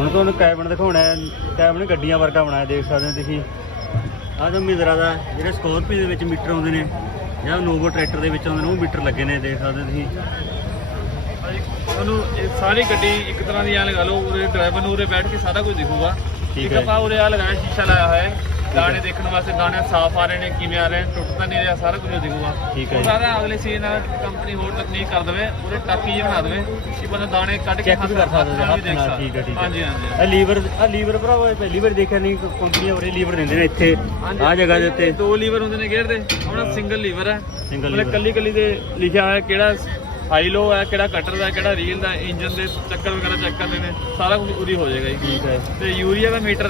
ਹੁਣ ਤੁਹਾਨੂੰ ਕੈਬਨ ਦਿਖਾਉਣਾ ਹੈ। ਕੈਬਨ ਗੱਡੀਆਂ ਵਰਗਾ ਬਣਾਇਆ ਦੇਖ ਸਕਦੇ ਹੋ ਤੁਸੀਂ। ਆਹ ਤਾਂ ਮਹਿੰਦਰਾ ਦਾ ਜਿਹੜੇ ਸਕੋਰਪੀਓ ਦੇ ਵਿੱਚ ਮੀਟਰ ਆਉਂਦੇ ਨੇ ਜਾਂ ਨੋਵੋ ਟਰੈਕਟਰ ਦੇ ਵਿੱਚ ਆਉਂਦੇ ਨੇ ਉਹ ਮੀਟਰ ਲੱਗੇ ਨੇ ਦੇਖ ਸਕਦੇ ਤੁਸੀਂ। ਤੁਹਾਨੂੰ ਇਹ ਸਾਰੀ ਗੱਡੀ ਇੱਕ ਤਰ੍ਹਾਂ ਦੀ ਐ ਲਗਾ ਲਓ ਉਰੇ ਡਰਾਈਵਰ ਨੂੰ ਉਰੇ ਬੈਠ ਕੇ ਸਾਰਾ ਕੁਝ ਦਿਖੂਗਾ। ਠੀਕ ਹੈ। ਆਪਾਂ ਉਰੇ ਆ ਲਗਾਇਆ ਸ਼ੀਸ਼ਾ ਲਾਇਆ ਹੋਇਆ ਹੈ। ਗਾਣੇ ਦੇਖਣ ਵਾਸਤੇ ਗਾਣੇ ਸਾਫ਼ ਆ ਰਹੇ ਨੇ ਕਿਵੇਂ ਆ ਰਹੇ ਨੇ ਟੁੱਟ ਤਾਂ ਨਹੀਂ ਰਿਹਾ ਸਾਰਾ ਕੁਝ ਦਿਖੂਗਾ ਠੀਕ ਹੈ। ਸਾਰਾ ਅਗਲੇ ਸੀਜ਼ਨ ਨਾਲ ਕੰਪਨੀ ਹੋਰ ਤਕਨੀਕ ਕਰ ਦੇਵੇ ਉਰੇ ਟਾਕੀ ਜਿਹੀ ਬਣਾ ਦੇਵੇ ਕਿ ਬੰਦਾ ਦਾਣੇ ਕੱਢ ਕੇ ਵੀ ਕਰ ਸਕਦੇ ਹੱਥ ਨਾਲ। ਠੀਕ ਹੈ ਠੀਕ ਹੈ ਹਾਂਜੀ ਹਾਂਜੀ ਇਹ ਲੀਵਰ ਆ ਲੀਵਰ ਭਰਾਵਾ ਇਹ ਪਹਿਲੀ ਵਾਰ ਦੇਖਿਆ ਨਹੀਂ ਕੰਪਨੀਆਂ ਉਰੇ ਲੀਵਰ ਦਿੰਦੇ ਨੇ ਇੱਥੇ। ਆਹ ਜਗ੍ਹਾ ਦੇ ਉੱਤੇ ਦੋ ਲੀਵਰ ਹੁੰਦੇ ਨੇ ਗੇਅਰ ਦੇ ਆਪਣਾ ਸਿੰਗਲ ਲੀਵਰ ਹੈ ਸਿੰਗਲ ਲੀਵਰ ਕੱਲੀ ਕੱਲੀ ਦੇ ਲਿਖਿਆ ਹੋਇਆ ਕਿਹੜਾ ਹਾਈ ਲੋ ਹੈ ਕਿਹੜਾ ਕਟਰ ਦਾ ਕਿਹੜਾ ਰੀਲ ਦਾ ਇੰਜਨ ਦੇ ਚੱਕਰ ਵਗੈਰਾ ਚੈੱਕ ਕਰਦੇ ਨੇ ਸਾਰਾ ਕੁਝ ਉਰੀ ਹੋ ਜਾਏਗਾ ਜੀ। ਠੀਕ ਹੈ। ਤੇ ਯੂਰੀਆ ਦਾ ਮੀਟਰ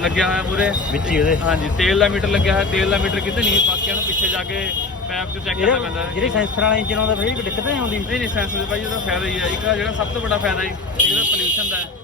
ਲੱਗਿਆ ਹੋਇਆ ਮੂਰੇ। ਵਿੱਚ ਹੀ ਉਹਦੇ। ਹਾਂਜੀ ਤੇਲ ਦਾ ਮੀਟਰ ਲੱਗਿਆ ਹੋਇਆ ਤੇਲ ਦਾ ਮੀਟਰ ਕਿਤੇ ਨਹੀਂ ਬਾਕੀਆਂ ਨੂੰ ਪਿੱਛੇ ਜਾ ਕੇ ਪੈਪ 'ਚ ਚੈੱਕ ਕਰਨਾ ਪੈਂਦਾ ਜਿਹੜੇ ਹੈ। ਜਿਹੜੇ ਸੈਂਸਰ ਵਾਲਾ ਇੰਜਨ ਆਉਂਦਾ ਫਿਰ ਇਹ ਦਿੱਕਤ ਨਹੀਂ ਆਉਂਦੀ? ਨਹੀਂ ਨਹੀਂ ਸੈਂਸਰ ਦੇ ਭਾਈ ਉਹਦਾ ਫਾਇਦਾ ਹੀ ਹੈ। ਇੱਕ ਜਿਹੜਾ ਸਭ ਤੋਂ ਵੱਡਾ ਫਾਇਦਾ ਹੈ ਇਹਦਾ ਪੋਲਿਊਸ਼ਨ ਦਾ ਹੈ।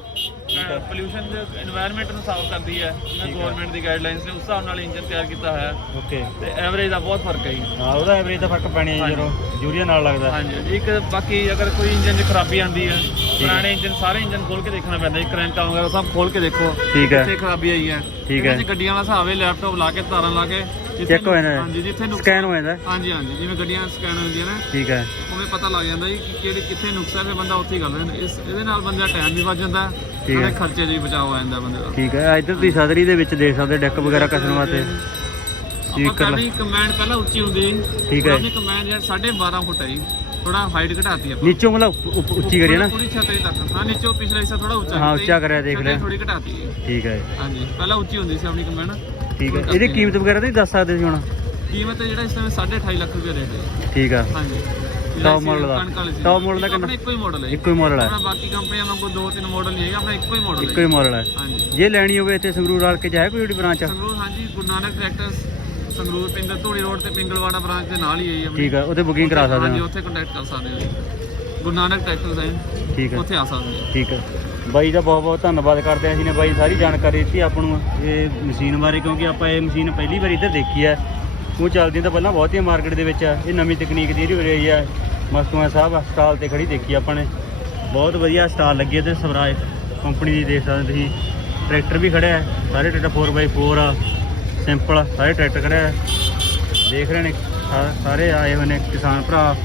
ਪੋਲੂਸ਼ਨ ਦੇ এনवायरमेंट ਨੂੰ ਸਾਫ਼ ਕਰਦੀ ਹੈ। ਇਹਨਾਂ ਗਵਰਨਮੈਂਟ ਦੀ ਗਾਈਡਲਾਈਨਸ ਨੇ ਉਸ ਹਿਸਾਬ ਨਾਲ ਇੰਜਨ ਤਿਆਰ ਕੀਤਾ ਹੋਇਆ ਹੈ। ਓਕੇ ਤੇ ਐਵਰੇਜ ਦਾ ਬਹੁਤ ਫ਼ਰਕ ਹੈ ਜੀ। ਹਾਂ ਉਹਦਾ ਐਵਰੇਜ ਦਾ ਫ਼ਰਕ ਪੈਣਾ ਹੈ ਜਦੋਂ ਯੂਰੀਆ ਨਾਲ ਲੱਗਦਾ। ਹਾਂਜੀ। ਇੱਕ ਬਾਕੀ ਅਗਰ ਕੋਈ ਇੰਜਨ 'ਚ ਖਰਾਬੀ ਆਂਦੀ ਹੈ ਪੁਰਾਣੇ ਇੰਜਨ ਸਾਰੇ ਇੰਜਨ ਖੋਲ ਕੇ ਦੇਖਣਾ ਪੈਂਦਾ ਜੀ ਕਰੰਟ ਆਉਂਦਾ ਸਭ ਖੋਲ ਕੇ ਦੇਖੋ ਠੀਕ ਹੈ। ਕਿੱਥੇ ਖਰਾਬੀ ਆਈ ਹੈ। ਠੀਕ ਹੈ। ਗੱਡੀਆਂ ਦਾ ਹਿਸਾਬ ਹੈ ਲੈਪਟਾਪ ਲਾ ਕੇ ਤਾਰਾਂ ਲਾ ਕੇ ਚੈੱਕ ਹੋ ਜਾਂਦਾ ਹਾਂਜੀ ਜਿੱਥੇ ਸਕੈਨ ਹੋ ਜਾਂਦਾ ਹਾਂਜੀ ਹਾਂਜੀ। ਜਿਵੇਂ ਗੱਡੀਆਂ ਸਕੈਨ ਹੁੰਦੀਆਂ ਨੇ ਠੀਕ ਹੈ। ਉਵੇਂ ਪਤਾ ਲੱਗ ਜਾਂਦਾ ਜੀ ਕਿ ਕਿਹੜੇ ਕਿੱਥੇ ਨੁਕਸ ਹੈ ਫਿਰ ਬੰਦਾ ਉੱਥੇ ਹੀ ਕਰ ਲੈਂਦਾ। ਇਸ ਇਹਦੇ ਨਾਲ ਬੰਦਾ ਟਾਈਮ ਵੀ ਬਚ ਜਾਂਦਾ ਠੀਕ ਹੈ। ਖਰਚੇ ਬਚਾਅ ਹੋ ਜਾਂਦਾ ਬੰਦੇ ਦਾ। ਠੀਕ ਹੈ ਇੱਧਰ ਤੁਸੀਂ ਸਦਰੀ ਦੇ ਵਿੱਚ ਦੇਖ ਸਕਦੇ ਡੈਕ ਵਗੈਰਾ ਕਸਣ ਵਾਸਤੇ। ਆਪਾਂ Speaker ਲਾ- ਆਪਣੀ ਕਮਾਂਡ ਪਹਿਲਾਂ ਉੱਚੀ ਹੁੰਦੀ ਠੀਕ ਹੈ। ਆਪਣੀ ਕਮਾਂਡ ਜਿਹੜਾ 12.5 ਫੁੱਟ ਹੈ ਜੀ। ਥੋੜਾ ਹਾਈਟ ਘਟਾਤੀ ਆਪਾਂ। ਨੀਚੋਂ ਮਤਲਬ ਉੱਚੀ ਕਰੀਏ ਨਾ? ਪੂਰੀ ਛਤਰੀ ਤੱਕ। ਹਾਂ ਨੀਚੋਂ ਪਿਛਲਾ ਹਿੱਸਾ ਥੋੜਾ ਉੱਚਾ ਹਾਂ। ਉੱਚਾ ਕਰਿਆ, ਦੇਖ ਲਿਆ। ਥੋੜੀ ਘਟਾਤੀ ਹੈ। ਠੀਕ ਹੈ। ਹਾਂਜੀ ਪਹਿਲਾਂ ਉੱਚੀ ਹੁੰਦੀ ਸੀ ਆਪਣੀ ਕਮਾਂਡ ਠੀਕ ਹੈ। ਇਹਦੀ ਕੀਮਤ ਵਗੈਰਾ ਨਹੀਂ ਦੱਸ ਸਕਦੇ ਸੀ ਹੁਣ? ਕੀਮਤ ਜਿਹੜਾ ਇਸ ਸਮੇਂ 2.5 ਲੱਖ ਰੁਪਏ ਰੇਟ ਹੈ ਠੀਕ ਆ। ਹਾਂਜੀ। Top model ਦਾ। Top model ਦਾ ਕਿੰਨਾ? ਇੱਕੋ ਹੀ ਮਾਡਲ ਹੈ। ਇੱਕੋ ਹੀ ਮਾਡਲ ਹੈ। ਬਾਕੀ ਕੰਪਨੀਆਂ ਵਾਂਗੂ ਦੋ ਤਿੰਨ ਮਾਡਲ ਨਹੀਂ ਹੈਗਾ ਆਪਣਾ ਇੱਕੋ ਹੀ ਮਾਡਲ ਹੈ। ਇੱਕੋ ਹੀ ਮਾਡਲ ਹੈ। ਹਾਂਜੀ। ਜੇ ਲੈਣੀ ਹੋਵੇ ਇੱਥੇ ਸੰਗਰੂਰ ਵਾਲ ਕੇ ਚਾਹੇ ਕੋਈ ਜਿਹੜੀ ਬ੍ਰਾਂਚ ਸੰਗਰੂਰ ਹਾਂਜੀ ਗੁਰੂ ਨਾਨਕ ਟਰੈਕਟਰਸ ਸੰਗਰੂਰ ਪਿੰਡ ਧੂੜੀ ਰੋਡ ਤੇ ਪਿੰਗਲਵਾੜਾ ਬ੍ਰਾਂਚ ਦੇ ਨਾਲ ਹੀ ਹੈ ਆਪਣੀ। ਠੀਕ ਆ ਉਹਦੇ ਬੁਕਿੰਗ ਕਰਾ ਸਕਦੇ ਹਾਂਜੀ ਹੋ। ਉੱਥੇ ਕੰਟੈਕਟ ਕਰ ਸਕਦੇ ਹੋ ਗੁਰੂ ਨਾਨਕ ਟਰੈਕਟਰਸ ਹੈ। ਠੀਕ ਹੈ ਉੱਥੇ ਆ ਸਕਦੇ ਹੋ। ਠੀਕ ਹੈ ਬਾਈ ਦਾ ਬਹੁਤ ਬਹੁਤ ਧੰਨਵਾਦ ਕਰਦੇ ਹਾਂ ਅਸੀਂ ਨੇ ਬਾਈ ਸਾਰੀ ਜਾਣਕਾਰੀ ਦਿੱਤੀ ਆਪਾਂ ਨੂੰ ਇਹ ਮਸ਼ੀਨ ਬਾਰੇ ਕਿਉਂਕਿ ਆਪਾਂ ਇਹ ਮਸ਼ੀਨ ਪਹਿਲੀ ਵਾਰ ਇੱਧਰ ਦੇਖੀ ਹੈ। ਉਹ ਚੱਲਦੀ ਤਾਂ ਪਹਿਲਾਂ ਬਹੁਤੀਆਂ ਮਾਰਕੀਟ ਦੇ ਵਿੱਚ ਆ। ਇਹ ਨਵੀਂ ਤਕਨੀਕ ਦੀ ਜਿਹੜੀ ਰਹੀ ਹੈ ਮਸਤੂਆ ਸਾਹਿਬ ਸਟਾਲ ਤੇ ਖੜੀ ਦੇਖੀ ਆਪਾਂ ਨੇ। ਬਹੁਤ ਵਧੀਆ ਸਟਾਲ ਲੱਗੀ ਹੈ ਤੇ ਸਵਰਾਜ ਕੰਪਨੀ ਦੀ ਦੇਖ ਸਕਦੇ ਤੁਸੀਂ। ਟਰੈਕਟਰ ਵੀ ਖੜਿਆ ਹੈ। ਸਾਰੇ ਟਰੈਕਟਰ 4x4 ਆ। ਸਿੰਪਲ ਸਾਰੇ ਟਰੈਕਟਰ ਖੜਿਆ ਦੇਖ ਰਹੇ ਨੇ। ਸਾ- ਸਾਰੇ ਆਏ ਹੋਏ ਨੇ ਕਿਸਾਨ ਭਰਾ।